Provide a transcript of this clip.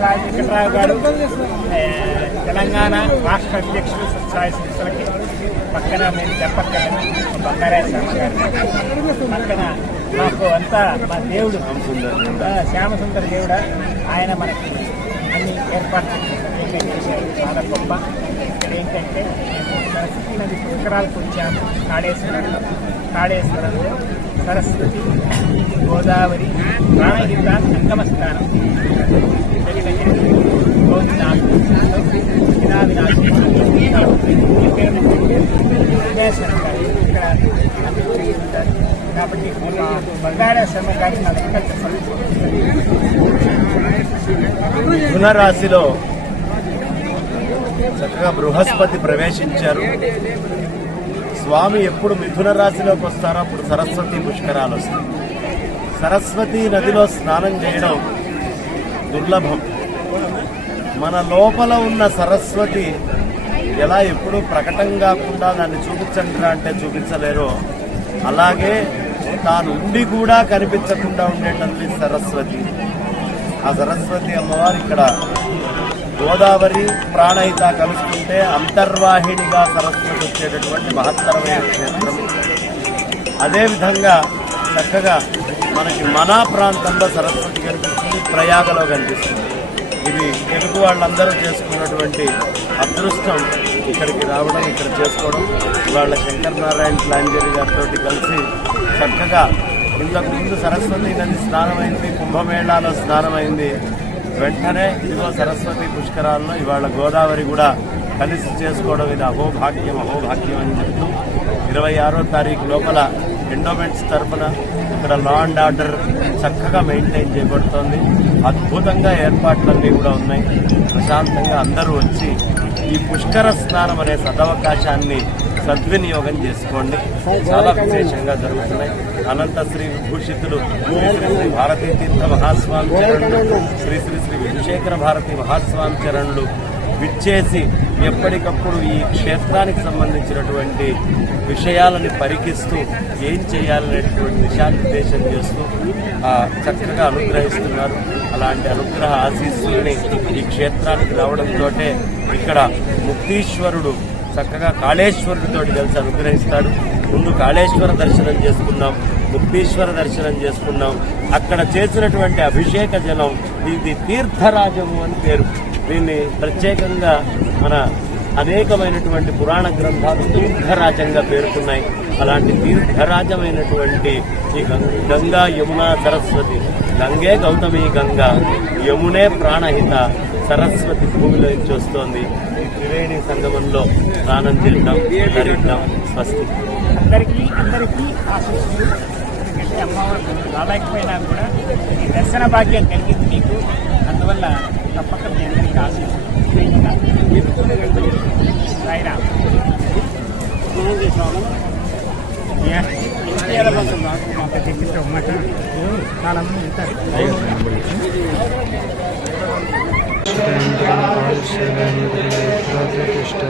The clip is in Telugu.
సాయి వెంకటరావు గారు తెలంగాణ రాష్ట్ర అధ్యక్షులు సత్సాయి సంస్థలకి పక్కన మేము చెప్పక్కర్లేదు బంగారాయ గారు పక్కన మాకు అంతా మా దేవుడు శ్యామసుందర దేవుడు ఆయన మనకి అన్ని ఏర్పాట్లు చేశారు. చాలా గొప్ప. ఇక్కడ ఏంటంటే సరస్వతి నది పుష్కరాలకు వచ్చాము. కాళేశ్వరంలో సరస్వతి, గోదావరి, ప్రాణహిత సంగమ స్థానం కాబట్టి బంగారా శర్మ గారి నా దగ్గర చెప్పాలి. మిథున రాశిలో చక్కగా బృహస్పతి ప్రవేశించారు. స్వామి ఎప్పుడు మిథున రాశిలోకి వస్తారో అప్పుడు సరస్వతి పుష్కరాలు వస్తాయి. సరస్వతి నదిలో స్నానం చేయడం దుర్లభం. మన లోపల ఉన్న సరస్వతి ఎలా ఎప్పుడూ ప్రకటన కాకుండా దాన్ని చూపించండి అంటే చూపించలేరో, అలాగే తాను ఉండి కూడా కనిపించకుండా ఉండేటటువంటి సరస్వతి. ఆ సరస్వతి అమ్మవారు ఇక్కడ గోదావరి, ప్రాణహిత కలుసుకుంటే అంతర్వాహినిగా సరస్వతి వచ్చేటటువంటి మహత్తరమైన క్షేత్రం. అదేవిధంగా చక్కగా మనకి మనా ప్రాంతంలో సరస్వతి కనిపిస్తుంది, ప్రయాగలో కనిపిస్తుంది. ఇది తెలుగు వాళ్ళందరూ చేసుకున్నటువంటి అదృష్టం. ఇక్కడికి రావడం, ఇక్కడ చేసుకోవడం. ఇవాళ శంకరనారాయణ ప్లాంజరీ గారితో కలిసి చక్కగా ఇంతకు ముందు సరస్వతి నది స్నానమైంది, కుంభమేళాలో స్నానమైంది. వెంటనే ఇదిగో సరస్వతి పుష్కరాల్లో ఇవాళ గోదావరి కూడా కలిసి చేసుకోవడం ఇది అహోభాగ్యం అని చెప్తూ 26వ తారీఖు లోపల ఎండోమెంట్స్ తరఫున ఇక్కడ లా అండ్ ఆర్డర్ చక్కగా మెయింటైన్ చేయబడుతోంది. అద్భుతంగా ఏర్పాట్లన్నీ కూడా ఉన్నాయి. ప్రశాంతంగా అందరూ వచ్చి ఈ పుష్కర స్నానం అనే సదవకాశాన్ని సద్వినియోగం చేసుకోండి. చాలా విశేషంగా జరుగుతున్నాయి. అనంత శ్రీ విభూషితులు శ్రీ శ్రీ భారతీ తీర్థ మహాస్వామి చరణులు, శ్రీ శ్రీ శ్రీ విభూషేఖర భారతీ మహాస్వామి చరణులు విచ్చేసి ఎప్పటికప్పుడు ఈ క్షేత్రానికి సంబంధించినటువంటి విషయాలని పరికిస్తూ ఏం చేయాలనేటువంటి దిశానిర్దేశం చేస్తూ చక్కగా అనుగ్రహిస్తున్నారు. అలాంటి అనుగ్రహ ఆశీస్సుల్ని ఈ క్షేత్రానికి రావడంతో ఇక్కడ ముక్తీశ్వరుడు చక్కగా కాళేశ్వరుడితో కలిసి అనుగ్రహిస్తాడు. ముందు కాళేశ్వర దర్శనం చేసుకున్నాం, ముక్తీశ్వర దర్శనం చేసుకున్నాం. అక్కడ చేసినటువంటి అభిషేక జలం ఇది తీర్థరాజము అని పేరు. దీన్ని ప్రత్యేకంగా మన అనేకమైనటువంటి పురాణ గ్రంథాలు తీర్థరాజంగా పేర్కొన్నాయి. అలాంటి తీర్థరాజమైనటువంటి ఈ గంగా, యమున, సరస్వతి. గంగే గౌతమి గంగా, యమునే ప్రాణహిత, సరస్వతి భూమిలో నుంచి వస్తోంది. ఈ త్రివేణి సంగమంలో స్నానం చేద్దాం, ధరిద్దాం. స్వస్తి. అందరికీ ఆశిస్తుంది. ఎందుకంటే అమ్మవారు రాలేకపోయినా కూడా ఈ దర్శన భాగ్యం కలిగింది మీకు. అందువల్ల తప్పక మీ అందరికీ ఆశిస్తుంది. సాయిరామ్. చాలా మంది ఉంటారు. ప్రతిష్ఠ